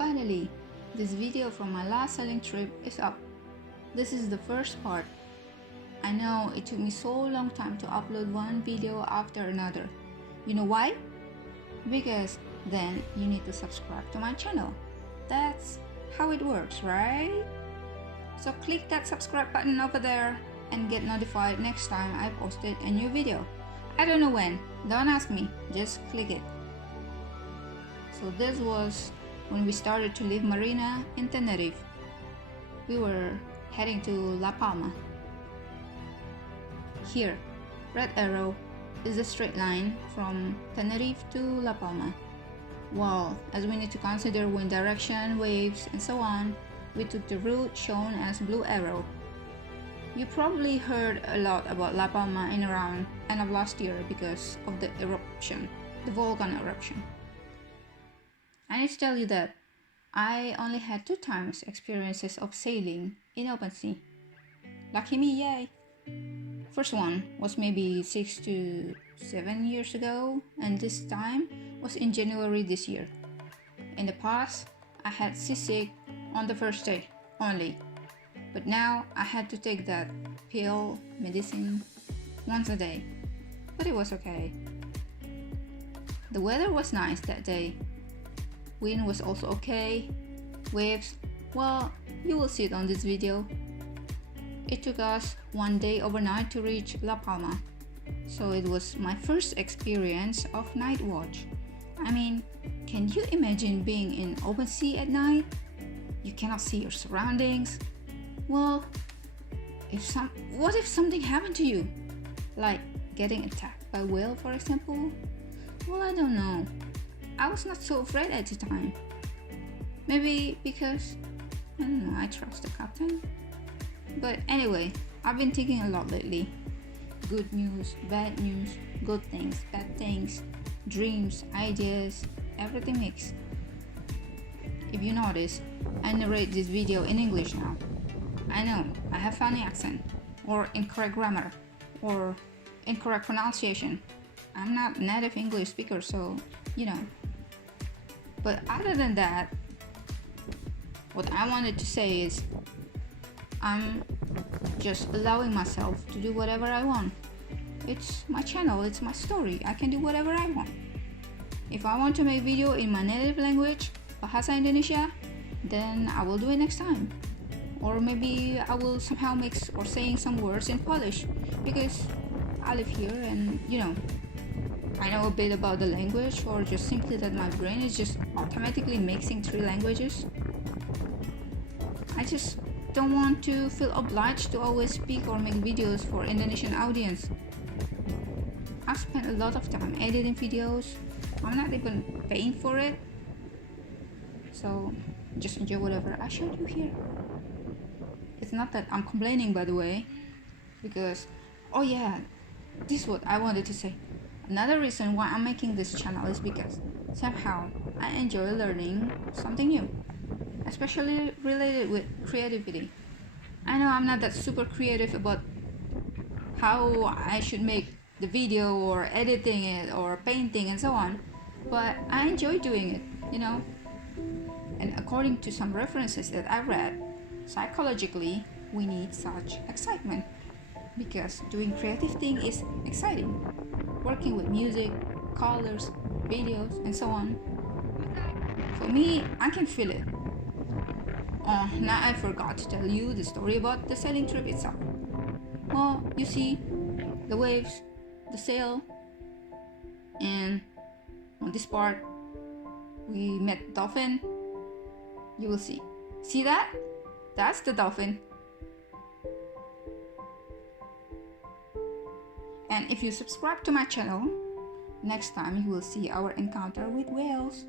Finally, this video from my last sailing trip is up. This is the first part. I know it took me so long time to upload one video after another. You know why? Because then you need to subscribe to my channel. That's how it works, right? So click that subscribe button over there and get notified next time I posted a new video. I don't know when, don't ask me, just click it. So this was when we started to leave Marina in Tenerife. We were heading to La Palma. Here, red arrow is the straight line from Tenerife to La Palma. While as we need to consider wind direction, waves, and so on, we took the route shown as blue arrow. You probably heard a lot about La Palma in around end of last year because of the eruption, the volcanic eruption. I need to tell you that I only had 2 times experiences of sailing in open sea. Lucky me, yay! First one was maybe 6 to 7 years ago, and this time was in January this year. In the past, I had seasick on the first day only, but now I had to take that pill medicine once a day, but it was okay. The weather was nice that day. Wind was also okay. Waves, well, you will see it on this video. It took us 1 day overnight to reach La Palma, so it was my first experience of night watch. I mean, can you imagine being in open sea at night? You cannot see your surroundings. Well, what if something happened to you? Like getting attacked by a whale, for example? Well, I don't know. I was not so afraid at the time. Maybe because, I don't know, I trust the captain. But anyway, I've been thinking a lot lately. Good news, bad news, good things, bad things, dreams, ideas, everything mixed. If you notice, I narrate this video in English now. I know, I have funny accent, or incorrect grammar, or incorrect pronunciation. I'm not a native English speaker, so, you know. But other than that, what I wanted to say is, I'm just allowing myself to do whatever I want. It's my channel, it's my story, I can do whatever I want. If I want to make video in my native language, Bahasa Indonesia, then I will do it next time. Or maybe I will somehow mix or saying some words in Polish, because I live here and, you know, I know a bit about the language, or just simply that my brain is just automatically mixing 3 languages. I just don't want to feel obliged to always speak or make videos for Indonesian audience. I've spent a lot of time editing videos. I'm not even paying for it. So just enjoy whatever I showed you here. It's not that I'm complaining, by the way, because, oh yeah, this is what I wanted to say. Another reason why I'm making this channel is because somehow I enjoy learning something new, especially related with creativity. I know I'm not that super creative about how I should make the video or editing it or painting and so on, but I enjoy doing it, you know. And according to some references that I read, psychologically we need such excitement because doing creative thing is exciting. Working with music, colors, videos, and so on. For me, I can feel it. Now I forgot to tell you the story about the sailing trip itself. Well, you see, the waves, the sail, and on this part, we met dolphin. You will see. See that? That's the dolphin. And if you subscribe to my channel, next time you will see our encounter with whales.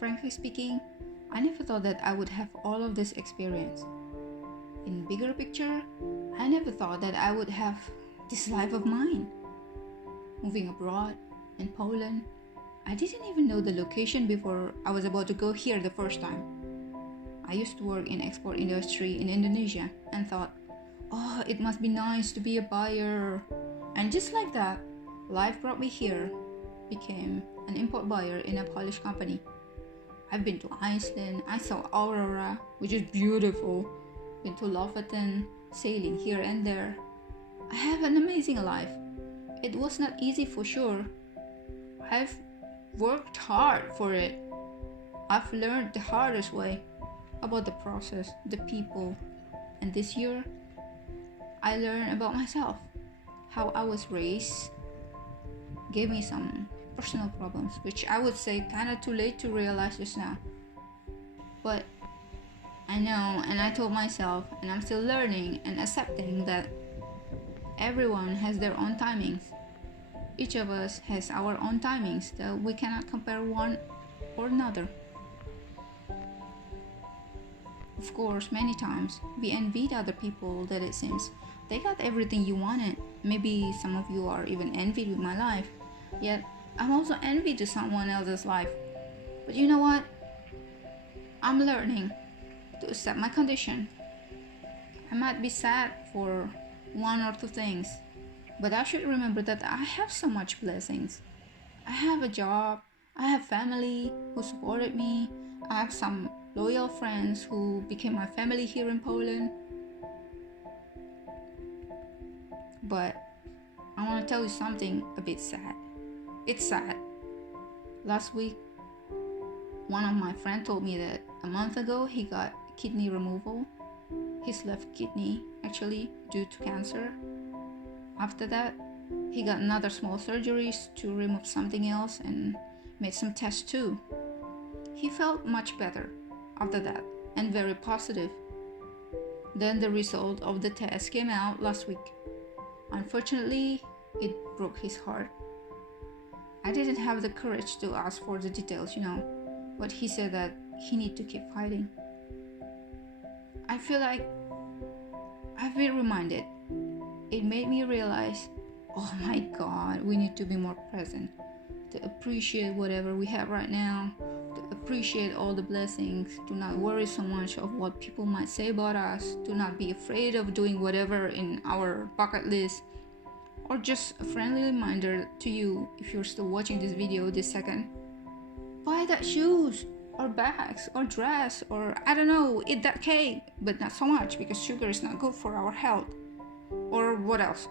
Frankly speaking, I never thought that I would have all of this experience. In bigger picture, I never thought that I would have this life of mine. Moving abroad in Poland, I didn't even know the location before I was about to go here the first time. I used to work in export industry in Indonesia and thought, Oh, it must be nice to be a buyer. And just like that, life brought me here, became an import buyer in a Polish company. I've been to Iceland, I saw Aurora, which is beautiful, been to Lofoten, sailing here and there. I have an amazing life. It was not easy for sure. I've worked hard for it. I've learned the hardest way about the process, the people, and this year, I learned about myself, how I was raised, gave me some personal problems, which I would say kinda too late to realize just now. But I know, and I told myself, and I'm still learning and accepting that everyone has their own timings. Each of us has our own timings that we cannot compare one or another. Of course, many times we envied other people that it seems they got everything you wanted. Maybe some of you are even envied with my life. Yet, I'm also envied to someone else's life. But you know what? I'm learning to accept my condition. I might be sad for one or two things, but I should remember that I have so much blessings. I have a job, I have family who supported me, I have some loyal friends who became my family here in Poland. But I want to tell you something a bit sad. It's sad. Last week, one of my friends told me that a month ago he got kidney removal. His left kidney, actually, due to cancer. After that, he got another small surgeries to remove something else and made some tests too. He felt much better after that and very positive. Then the result of the test came out last week. Unfortunately, it broke his heart. I didn't have the courage to ask for the details, but he said that he need to keep fighting. I feel like I've been reminded. It made me realize, oh my God, we need to be more present, to appreciate whatever we have right now, to appreciate all the blessings, to not worry so much of what people might say about us, to not be afraid of doing whatever in our bucket list. Or just a friendly reminder to you, if you're still watching this video this second, buy that shoes or bags or dress or I don't know, eat that cake, but not so much because sugar is not good for our health. Or what else?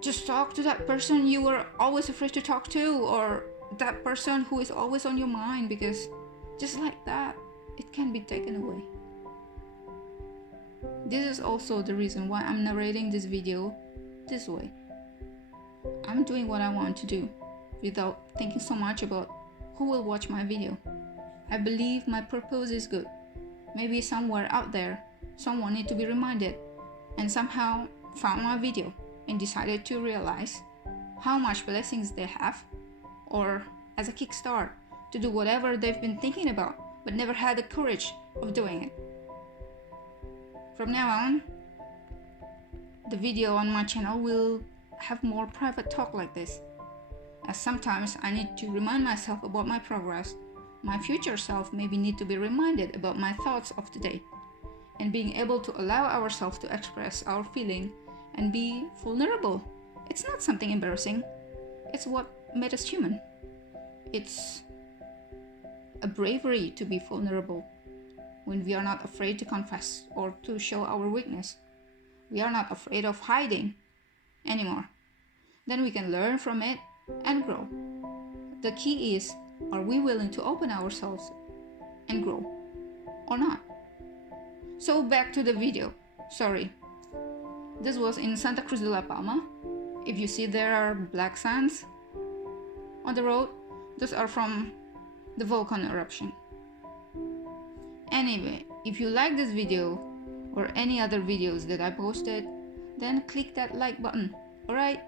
Just talk to that person you were always afraid to talk to, or that person who is always on your mind, because just like that, it can be taken away. This is also the reason why I'm narrating this video this way. I'm doing what I want to do without thinking so much about who will watch my video. I believe my purpose is good. Maybe somewhere out there, someone needs to be reminded and somehow found my video and decided to realize how much blessings they have, or as a kickstart to do whatever they've been thinking about but never had the courage of doing it. From now on, the video on my channel will have more private talk like this, as sometimes I need to remind myself about my progress. My future self maybe need to be reminded about my thoughts of today, and being able to allow ourselves to express our feeling and be vulnerable. It's not something embarrassing. It's what made us human. It's a bravery to be vulnerable when we are not afraid to confess or to show our weakness. We are not afraid of hiding anymore. Then we can learn from it and grow. The key is, are we willing to open ourselves and grow or not? So back to the video. Sorry. This was in Santa Cruz de La Palma. If you see there are black sands on the road, those are from the volcanic eruption. Anyway, if you like this video or any other videos that I posted, then click that like button, alright?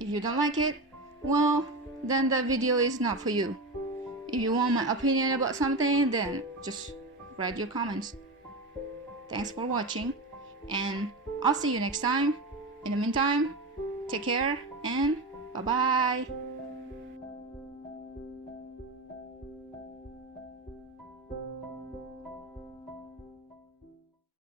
If you don't like it, well, then the video is not for you. If you want my opinion about something, then just write your comments. Thanks for watching, and I'll see you next time. In the meantime, take care and bye-bye.